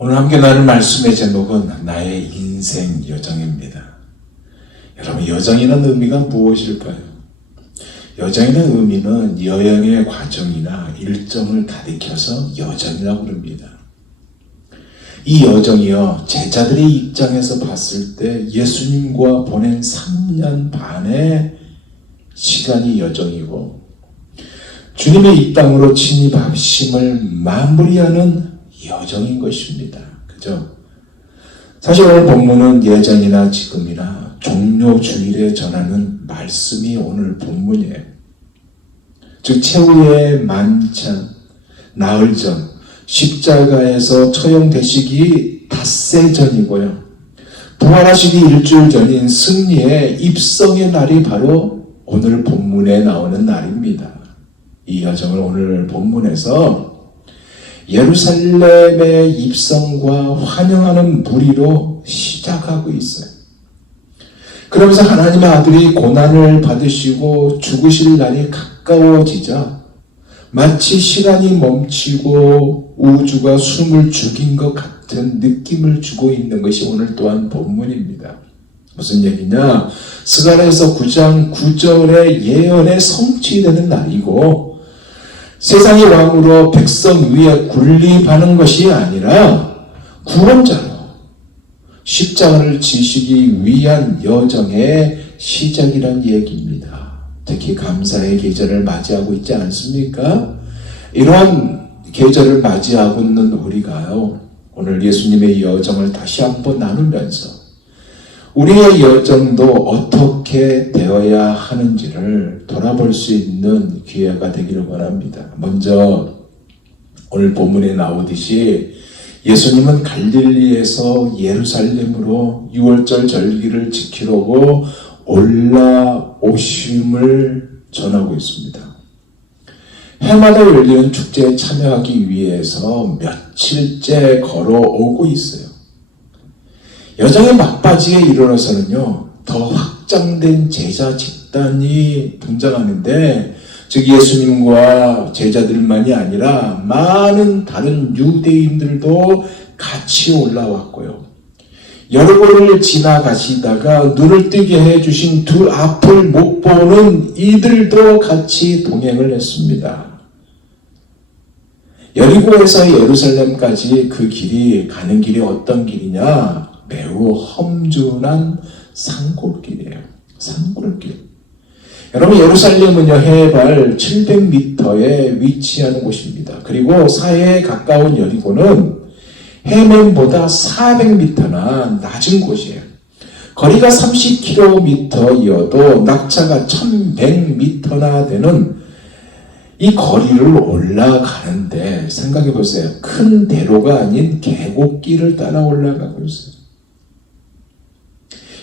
오늘 함께 나눌 말씀의 제목은 나의 인생 여정입니다. 여러분, 여정이라는 의미가 무엇일까요? 여정이라는 의미는 여행의 과정이나 일정을 가리켜서 여정이라고 부릅니다. 이 여정이요, 제자들의 입장에서 봤을 때 예수님과 보낸 3년 반의 시간이 여정이고, 주님의 이 땅으로 진입하심을 마무리하는 여정인 것입니다. 그죠? 사실 오늘 본문은 예전이나 지금이나 종료 주일에 전하는 말씀이 오늘 본문이에요. 즉 최후의 만찬, 나흘 전, 십자가에서 처형되시기 닷새 전이고요. 부활하시기 일주일 전인 승리의 입성의 날이 바로 오늘 본문에 나오는 날입니다. 이 여정을 오늘 본문에서 예루살렘의 입성과 환영하는 무리로 시작하고 있어요. 그러면서 하나님의 아들이 고난을 받으시고 죽으실 날이 가까워지자 마치 시간이 멈추고 우주가 숨을 죽인 것 같은 느낌을 주고 있는 것이 오늘 또한 본문입니다. 무슨 얘기냐? 스가랴서 9장 9절의 예언의 성취되는 날이고, 세상의 왕으로 백성 위에 군림하는 것이 아니라 구원자로 십자가를 지시기 위한 여정의 시작이란 얘기입니다. 특히 감사의 계절을 맞이하고 있지 않습니까? 이러한 계절을 맞이하고 있는 우리가요, 오늘 예수님의 여정을 다시 한번 나누면서 우리의 여정도 어떻게 되어야 하는지를 돌아볼 수 있는 기회가 되기를 원합니다. 먼저 오늘 본문에 나오듯이 예수님은 갈릴리에서 예루살렘으로 6월절 절기를 지키려고 올라오심을 전하고 있습니다. 해마다 열리는 축제에 참여하기 위해서 며칠째 걸어오고 있어요. 여정의 막바지에 이르러서는요, 더 확장된 제자 집단이 등장하는데, 즉 예수님과 제자들만이 아니라 많은 다른 유대인들도 같이 올라왔고요. 여러 곳을 지나가시다가 눈을 뜨게 해주신 두 앞을 못 보는 이들도 같이 동행을 했습니다. 여리고에서 예루살렘까지 그 길이 가는 길이 어떤 길이냐? 매우 험준한 산골길이에요. 산골길. 여러분, 예루살렘은요, 해발 700m에 위치하는 곳입니다. 그리고 사해에 가까운 여리고는 해면보다 400m나 낮은 곳이에요. 거리가 30km이어도 낙차가 1100m나 되는 이 거리를 올라가는데 생각해 보세요. 큰 대로가 아닌 계곡길을 따라 올라가고 있어요.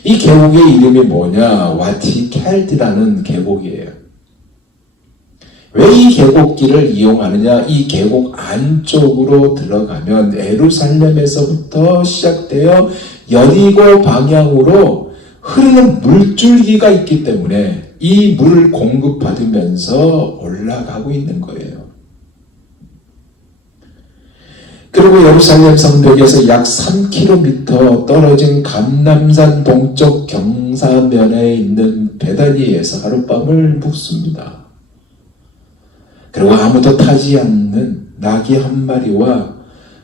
이 계곡의 이름이 뭐냐? 와티켈드라는 계곡이에요. 왜 이 계곡길을 이용하느냐? 이 계곡 안쪽으로 들어가면 예루살렘에서부터 시작되어 여리고 방향으로 흐르는 물줄기가 있기 때문에 이 물을 공급받으면서 올라가고 있는 거예요. 그리고 예루살렘 성벽에서 약 3km 떨어진 감람산 동쪽 경사면에 있는 베다니에서 하룻밤을 묵습니다. 그리고 아무도 타지 않는 나귀 한 마리와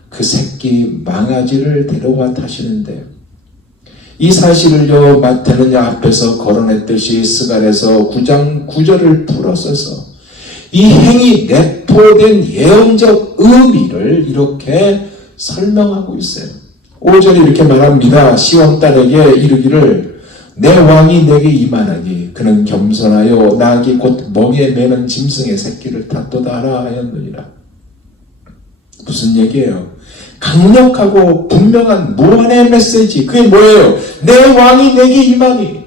그 새끼 망아지를 데려와 타시는데요. 이 사실을요, 마태는 앞에서 거론했듯이 스가랴서 9장 9절을 풀어서서 이 행이 내포된 예언적 의미를 이렇게 설명하고 있어요. 5절에 이렇게 말합니다. 시온 딸에게 이르기를 내 왕이 내게 임하나니 그는 겸손하여 나귀 곧 멍에 매는 짐승의 새끼를 탔도다 하라 하였느니라. 무슨 얘기예요? 강력하고 분명한 무한의 메시지. 그게 뭐예요? 내 왕이 내게 임하니.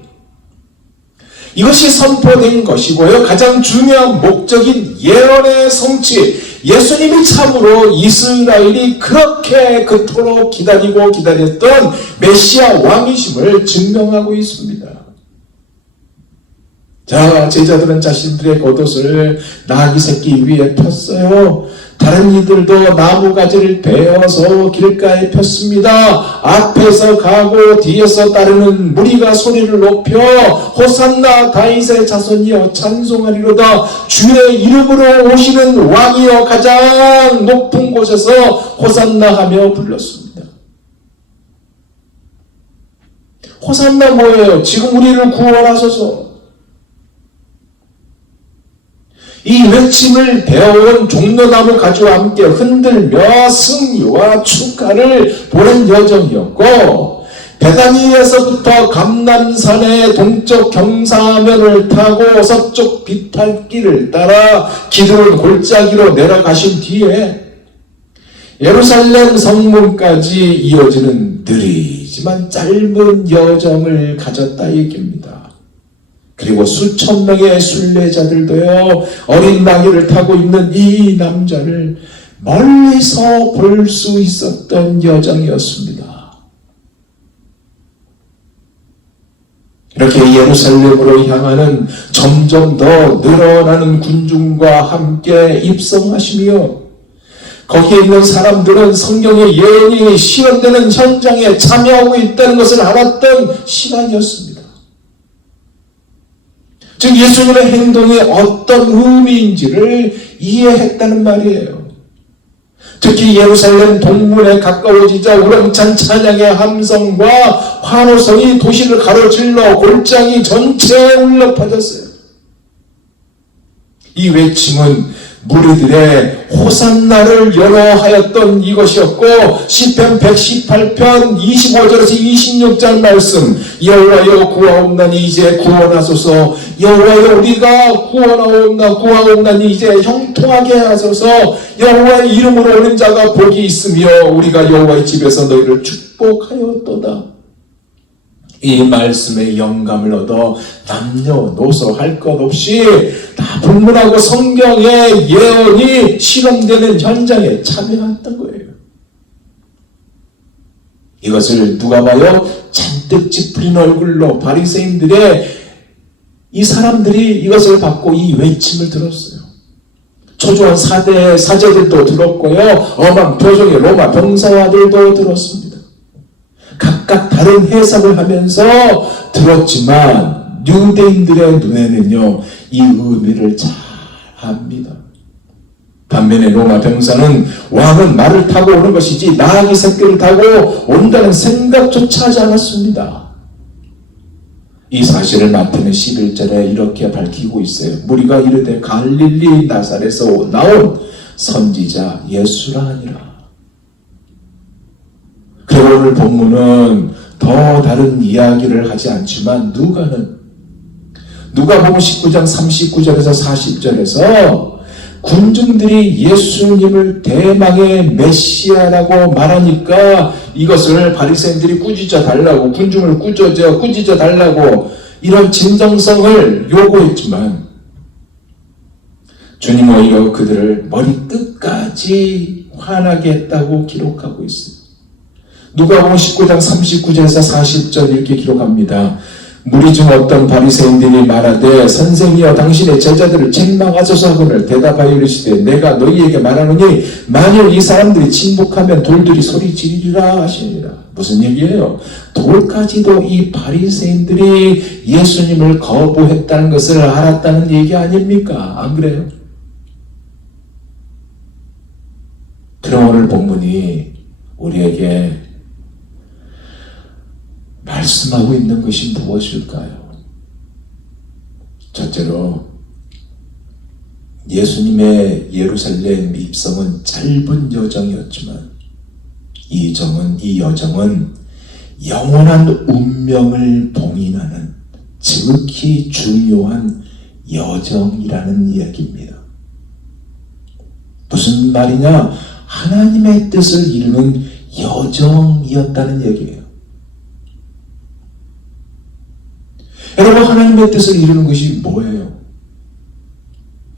이것이 선포된 것이고요. 가장 중요한 목적인 예언의 성취, 예수님이 참으로 이스라엘이 그렇게 그토록 기다리고 기다렸던 메시아 왕이심을 증명하고 있습니다. 자, 제자들은 자신들의 겉옷을 나귀 새끼 위에 폈어요. 다른 이들도 나무가지를 베어서 길가에 폈습니다. 앞에서 가고 뒤에서 따르는 무리가 소리를 높여 호산나 다윗의 자손이여 찬송하리로다. 주의 이름으로 오시는 왕이여 가장 높은 곳에서 호산나 하며 불렀습니다. 호산나 뭐예요? 지금 우리를 구원하소서. 이 외침을 배워온 종려나무 가지와 함께 흔들며 승리와 축하를 보낸 여정이었고, 베다니에서부터 감람산의 동쪽 경사면을 타고 서쪽 비탈길을 따라 기드론 골짜기로 내려가신 뒤에 예루살렘 성문까지 이어지는 느리지만 짧은 여정을 가졌다 얘기입니다. 그리고 수천 명의 순례자들도요, 어린 나귀를 타고 있는 이 남자를 멀리서 볼 수 있었던 여정이었습니다. 이렇게 예루살렘으로 향하는 점점 더 늘어나는 군중과 함께 입성하시며, 거기에 있는 사람들은 성경의 예언이 실현되는 현장에 참여하고 있다는 것을 알았던 시간이었습니다. 즉 예수님의 행동이 어떤 의미인지를 이해했다는 말이에요. 특히 예루살렘 동문에 가까워지자 우렁찬 찬양의 함성과 환호성이 도시를 가로질러 골짜기 전체에 울려 퍼졌어요. 이 외침은 무리들의 호산나를 연호하였던 이것이었고, 시편 118편 25절에서 26절 말씀, 여호와여 구하옵나니 이제 구원하소서, 여호와여 우리가 구하옵나니 이제 형통하게 하소서, 여호와의 이름으로 오는 자가 복이 있으며 우리가 여호와의 집에서 너희를 축복하였도다. 이 말씀의 영감을 얻어 남녀노소 할 것 없이 다 불문하고 성경의 예언이 실현되는 현장에 참여했던 거예요. 이것을 누가 봐요? 잔뜩 찌푸린 얼굴로 바리새인들의 이 사람들이 이것을 받고 이 외침을 들었어요. 초조한 사제들도 들었고요, 엄한 표정의 로마 병사들도 들었습니다. 각각 다른 해석을 하면서 들었지만 유대인들의 눈에는요, 이 의미를 잘 압니다. 반면에 로마 병사는 왕은 말을 타고 오는 것이지 나귀 새끼를 타고 온다는 생각조차 하지 않았습니다. 이 사실을 마태는 11절에 이렇게 밝히고 있어요. 무리가 이르되 갈릴리 나사렛에서 나온 선지자 예수라 하니라. 그리고 오늘 본문은 더 다른 이야기를 하지 않지만 누가복음 19장 39절에서 40절에서 군중들이 예수님을 대망의 메시아라고 말하니까 이것을 바리새인들이 꾸짖어 달라고, 군중을 꾸짖어 달라고 이런 진정성을 요구했지만, 주님은 오히려 그들을 머리끝까지 화나게 했다고 기록하고 있어요. 누가복음 19장 39절에서 40절 이렇게 기록합니다. 무리 중 어떤 바리새인들이 말하되 선생이여 당신의 제자들을 책망하소서 하거늘 대답하여 이르시되 내가 너희에게 말하노니 만일 이 사람들이 침묵하면 돌들이 소리 지르리라 하시니라. 무슨 얘기예요? 돌까지도 이 바리새인들이 예수님을 거부했다는 것을 알았다는 얘기 아닙니까? 안 그래요? 그럼 오늘 본문이 우리에게 말씀하고 있는 것이 무엇일까요? 첫째로 예수님의 예루살렘 입성은 짧은 여정이었지만 이 여정은 영원한 운명을 봉인하는 지극히 중요한 여정이라는 이야기입니다. 무슨 말이냐? 하나님의 뜻을 이루는 여정이었다는 얘기예요. 여러분, 하나님의 뜻을 이루는 것이 뭐예요?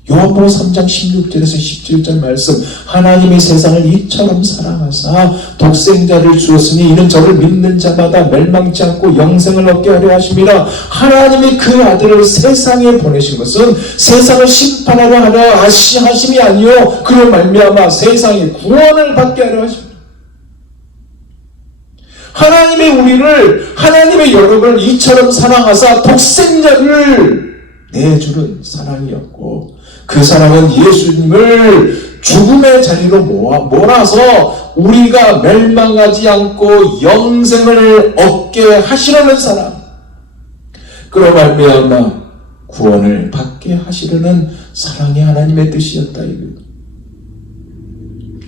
요한복음 3장 16절에서 17절 말씀, 하나님이 세상을 이처럼 사랑하사 독생자를 주었으니 이는 저를 믿는 자마다 멸망치 않고 영생을 얻게 하려 하심이라. 하나님이 그 아들을 세상에 보내신 것은 세상을 심판하려 하려 하심이 아니요 그로 말미암아 세상의 구원을 받게 하려 하십니다. 하나님의 우리를, 하나님의 여러분을 이처럼 사랑하사 독생자를 내주는 사랑이었고, 그 사랑은 예수님을 죽음의 자리로 몰아서 우리가 멸망하지 않고 영생을 얻게 하시려는 사랑, 그로 말미암아 구원을 받게 하시려는 사랑이 하나님의 뜻이었다.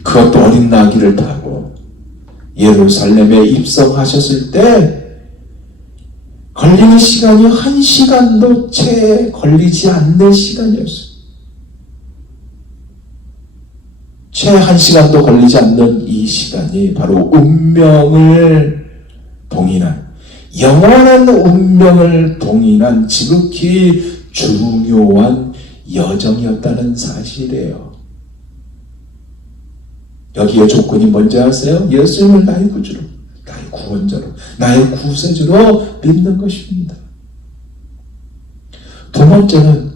그것도 어린 나귀를 타고 예루살렘에 입성하셨을 때 걸리는 시간이 1시간도 채 걸리지 않는 시간이었어요. 채 1시간도 걸리지 않는 이 시간이 바로 운명을 봉인한, 영원한 운명을 봉인한 지극히 중요한 여정이었다는 사실이에요. 여기에 조건이 뭔지 아세요? 예수님을 나의 구주로, 나의 구원자로, 나의 구세주로 믿는 것입니다. 두 번째는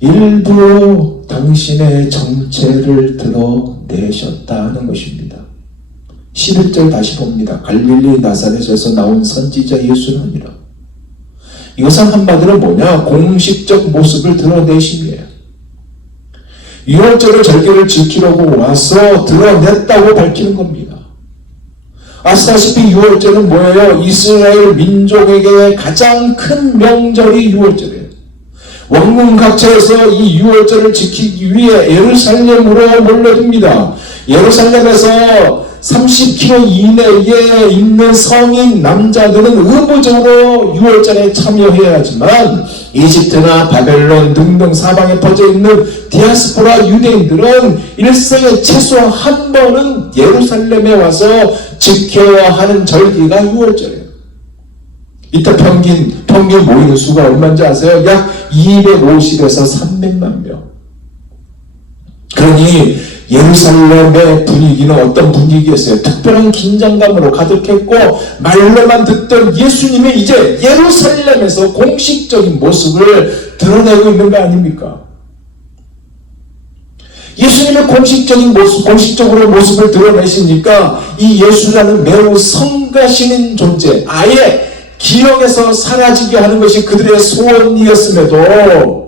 일부러 당신의 정체를 드러내셨다는 것입니다. 11절 다시 봅니다. 갈릴리 나사렛에서 나온 선지자 예수라니라. 이것은 한마디로 뭐냐? 공식적 모습을 드러내심이에요. 6월절의 절기를 지키려고 와서 드러냈다고 밝히는 겁니다. 아시다시피 6월절은 뭐예요? 이스라엘 민족에게 가장 큰 명절이 6월절이에요. 왕궁 각처에서 이 6월절을 지키기 위해 예루살렘으로 몰려듭니다. 예루살렘에서 30km 이내에 있는 성인 남자들은 의무적으로 6월절에 참여해야 하지만 이집트나 바벨론 등등 사방에 퍼져 있는 디아스포라 유대인들은 일생에 최소 한 번은 예루살렘에 와서 지켜야 하는 절기가 6월절이에요. 이때 평균 모이는 수가 얼마인지 아세요? 약 250에서 300만 명. 그러니 예루살렘의 분위기는 어떤 분위기였어요? 특별한 긴장감으로 가득했고, 말로만 듣던 예수님이 이제 예루살렘에서 공식적인 모습을 드러내고 있는 거 아닙니까? 예수님의 공식적으로 모습을 드러내시니까 이 예수라는 매우 성가시는 존재, 아예 기억에서 사라지게 하는 것이 그들의 소원이었음에도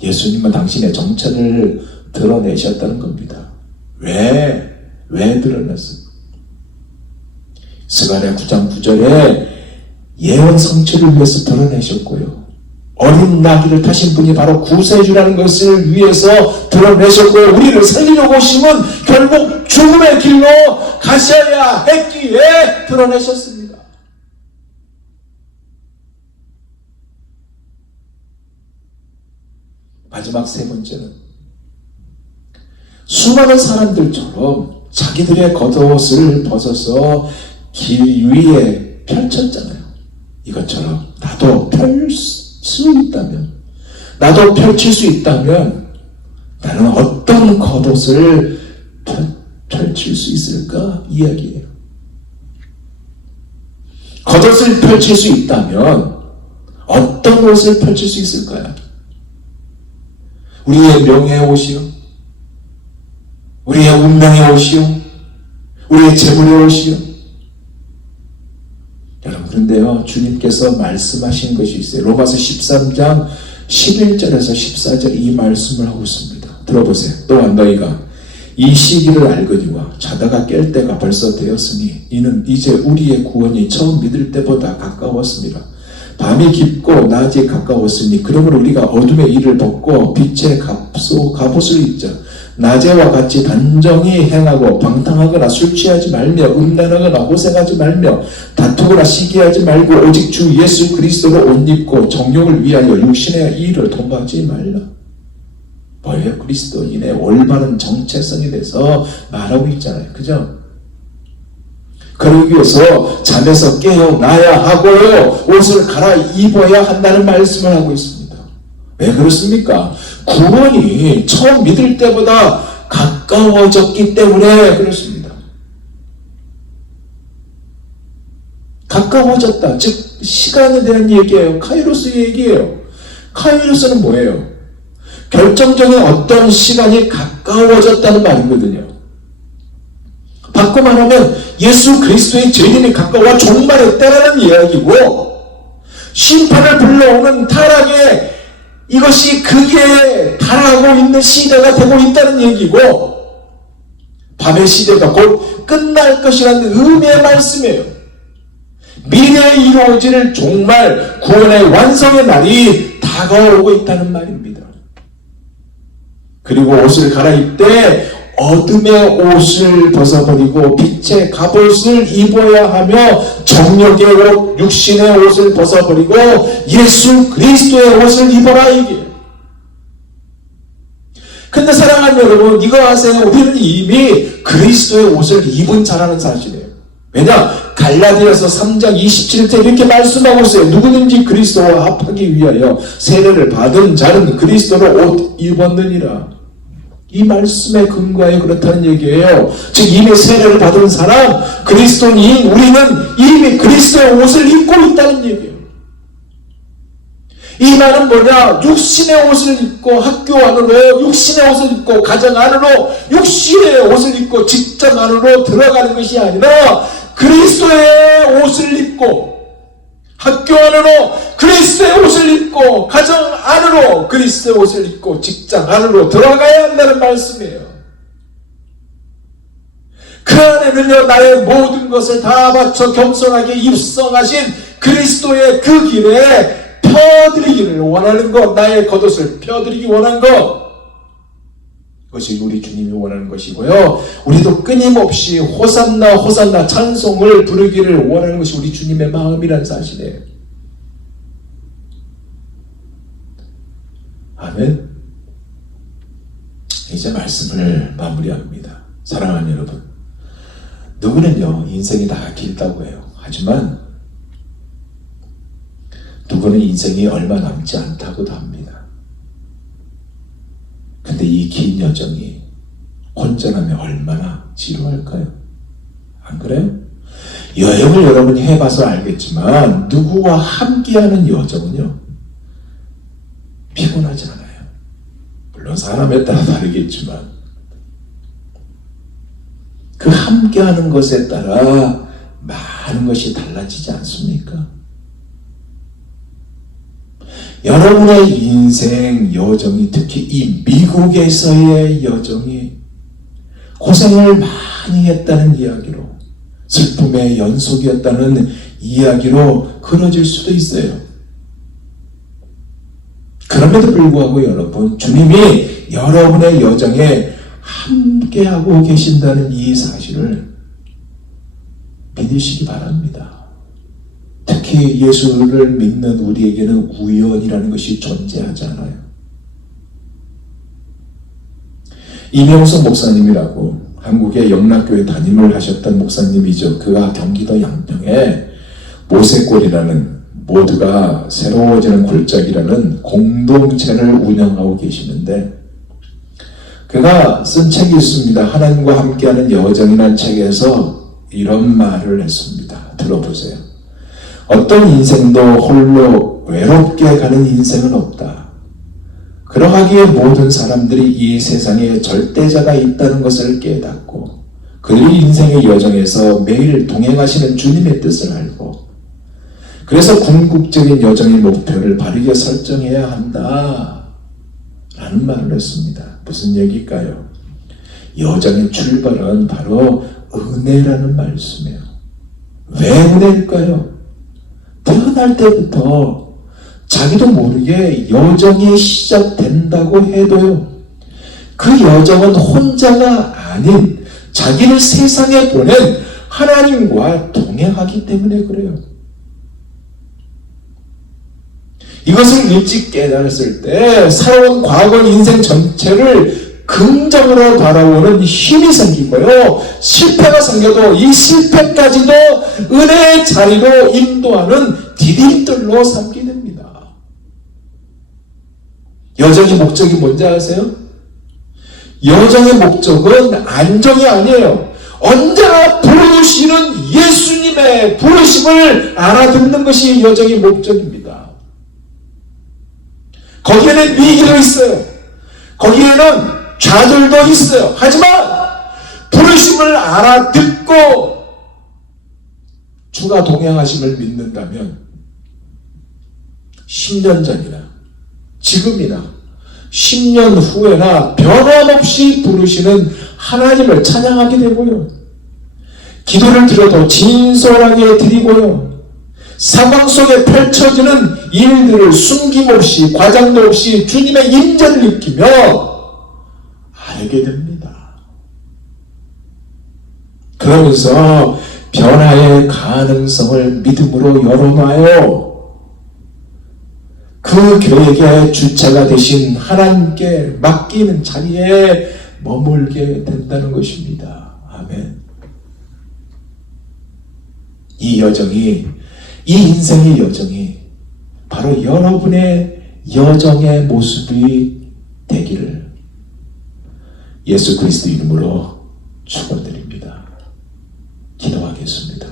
예수님은 당신의 정체를 드러내셨다는 겁니다. 왜 드러냈어요? 스가랴 9장 9절에 예언 성취를 위해서 드러내셨고요. 어린 나귀를 타신 분이 바로 구세주라는 것을 위해서 드러내셨고요. 우리를 살리려고 오심은 결국 죽음의 길로 가셔야 했기에 드러내셨습니다. 마지막 세 번째는 수많은 사람들처럼 자기들의 겉옷을 벗어서 길 위에 펼쳤잖아요. 이것처럼 나도 펼칠 수 있다면 나는 어떤 겉옷을 펼칠 수 있을까? 이야기예요. 겉옷을 펼칠 수 있다면 어떤 옷을 펼칠 수 있을까요? 우리의 명예의 옷이요? 우리의 운명의 옷이요? 우리의 재물의 옷이요? 여러분, 그런데요, 주님께서 말씀하신 것이 있어요. 로마서 13장 11절에서 14절 이 말씀을 하고 있습니다. 들어보세요. 또한 너희가 이 시기를 알거니와 자다가 깰 때가 벌써 되었으니 이는 이제 우리의 구원이 처음 믿을 때보다 가까웠습니다. 밤이 깊고 낮이 가까웠으니 그러므로 우리가 어둠의 일을 벗고 빛의 갑옷을 입자. 낮에와 같이 단정히 행하고 방탕하거나 술 취하지 말며 음란하거나 호색하지 말며 다투거나 시기하지 말고 오직 주 예수 그리스도로 옷 입고 정욕을 위하여 육신의 일을 통과하지 말라. 뭐예요? 그리스도인의 올바른 정체성에 대해서 말하고 있잖아요. 그죠? 그러기 위해서 잠에서 깨어나야 하고요, 옷을 갈아입어야 한다는 말씀을 하고 있습니다. 왜 그렇습니까? 구원이 처음 믿을 때보다 가까워졌기 때문에 그렇습니다. 가까워졌다. 즉 시간에 대한 얘기예요. 카이로스 얘기예요. 카이로스는 뭐예요? 결정적인 어떤 시간이 가까워졌다는 말이거든요. 바꿔 말하면 예수 그리스도의 재림이 가까워 종말의 때라는 이야기고, 심판을 불러오는 타락의 이것이 극에 달하고 있는 시대가 되고 있다는 얘기고, 밤의 시대가 곧 끝날 것이라는 의미의 말씀이에요. 미래에 이루어질 종말 구원의 완성의 날이 다가오고 있다는 말입니다. 그리고 옷을 갈아입되 어둠의 옷을 벗어버리고 빛의 갑옷을 입어야 하며 정욕의 옷, 육신의 옷을 벗어버리고 예수 그리스도의 옷을 입어라 이게. 근데 사랑하는 여러분, 이거 아세요? 우리는 이미 그리스도의 옷을 입은 자라는 사실이에요. 왜냐? 갈라디아서 3장 27절 이렇게 말씀하고 있어요. 누구든지 그리스도와 합하기 위하여 세례를 받은 자는 그리스도로 옷 입었느니라. 이 말씀에 근거하여 그렇다는 얘기예요. 즉 이미 세례를 받은 사람, 그리스도인 우리는 이미 그리스도의 옷을 입고 있다는 얘기예요. 이 말은 뭐냐? 육신의 옷을 입고 학교 안으로 육신의 옷을 입고 가정 안으로 육신의 옷을 입고 직장 안으로 들어가는 것이 아니라 그리스도의 옷을 입고 학교 안으로 그리스도의 옷을 입고 가정 안으로 그리스도의 옷을 입고 직장 안으로 들어가야 한다는 말씀이에요. 그 안에는요, 나의 모든 것을 다 바쳐 겸손하게 입성하신 그리스도의 그 길에 펴드리기를 원하는 것, 나의 겉옷을 펴드리기 원하는 것, 그것이 우리 주님이 원하는 것이고요. 우리도 끊임없이 호산나 호산나 찬송을 부르기를 원하는 것이 우리 주님의 마음이라는 사실이에요. 아멘. 이제 말씀을 마무리합니다. 사랑하는 여러분, 누구는요 인생이 다 길다고 해요. 하지만 누구는 인생이 얼마 남지 않다고도 합니다. 근데 이 긴 여정이 혼자라면 얼마나 지루할까요? 안 그래요? 여행을 여러분이 해봐서 알겠지만 누구와 함께하는 여정은요 피곤하지 않아요. 물론 사람에 따라 다르겠지만 그 함께하는 것에 따라 많은 것이 달라지지 않습니까? 여러분의 인생 여정이, 특히 이 미국에서의 여정이 고생을 많이 했다는 이야기로, 슬픔의 연속이었다는 이야기로 그려질 수도 있어요. 그럼에도 불구하고 여러분, 주님이 여러분의 여정에 함께하고 계신다는 이 사실을 믿으시기 바랍니다. 특히 예수를 믿는 우리에게는 우연이라는 것이 존재하지 않아요. 이명석 목사님이라고 한국의 영락교회 담임을 하셨던 목사님이죠. 그가 경기도 양평에 모세골이라는, 모두가 새로워지는 골짜기라는 공동체를 운영하고 계시는데, 그가 쓴 책이 있습니다. 하나님과 함께하는 여정이라는 책에서 이런 말을 했습니다. 들어보세요. 어떤 인생도 홀로 외롭게 가는 인생은 없다. 그러하기에 모든 사람들이 이 세상에 절대자가 있다는 것을 깨닫고 그들이 인생의 여정에서 매일 동행하시는 주님의 뜻을 알고, 그래서 궁극적인 여정의 목표를 바르게 설정해야 한다 라는 말을 했습니다. 무슨 얘기일까요? 여정의 출발은 바로 은혜라는 말씀이에요. 왜 은혜일까요? 태어날 때부터 자기도 모르게 여정이 시작된다고 해도요, 그 여정은 혼자가 아닌 자기를 세상에 보낸 하나님과 동행하기 때문에 그래요. 이것을 일찍 깨달았을 때 살아온 과거 인생 전체를 긍정으로 바라보는 힘이 생기고요, 실패가 생겨도 이 실패까지도 은혜의 자리로 인도하는 디딤돌로 삼게 됩니다. 여정의 목적이 뭔지 아세요? 여정의 목적은 안정이 아니에요. 언제나 부르시는 예수님의 부르심을 알아듣는 것이 여정의 목적입니다. 거기에는 위기도 있어요. 거기에는 좌절도 있어요. 하지만 부르심을 알아듣고 주가 동행하심을 믿는다면 10년 전이나 지금이나 10년 후에나 변함없이 부르시는 하나님을 찬양하게 되고요. 기도를 드려도 진솔하게 드리고요. 상황 속에 펼쳐지는 일들을 숨김없이 과장도 없이 주님의 임재를 느끼며 알게 됩니다. 그러면서 변화의 가능성을 믿음으로 열어놔요. 그 계획의 주체가 되신 하나님께 맡기는 자리에 머물게 된다는 것입니다. 아멘. 이 여정이, 이 인생의 여정이 바로 여러분의 여정의 모습이 되기를 예수 그리스도 이름으로 축원드립니다. 기도하겠습니다.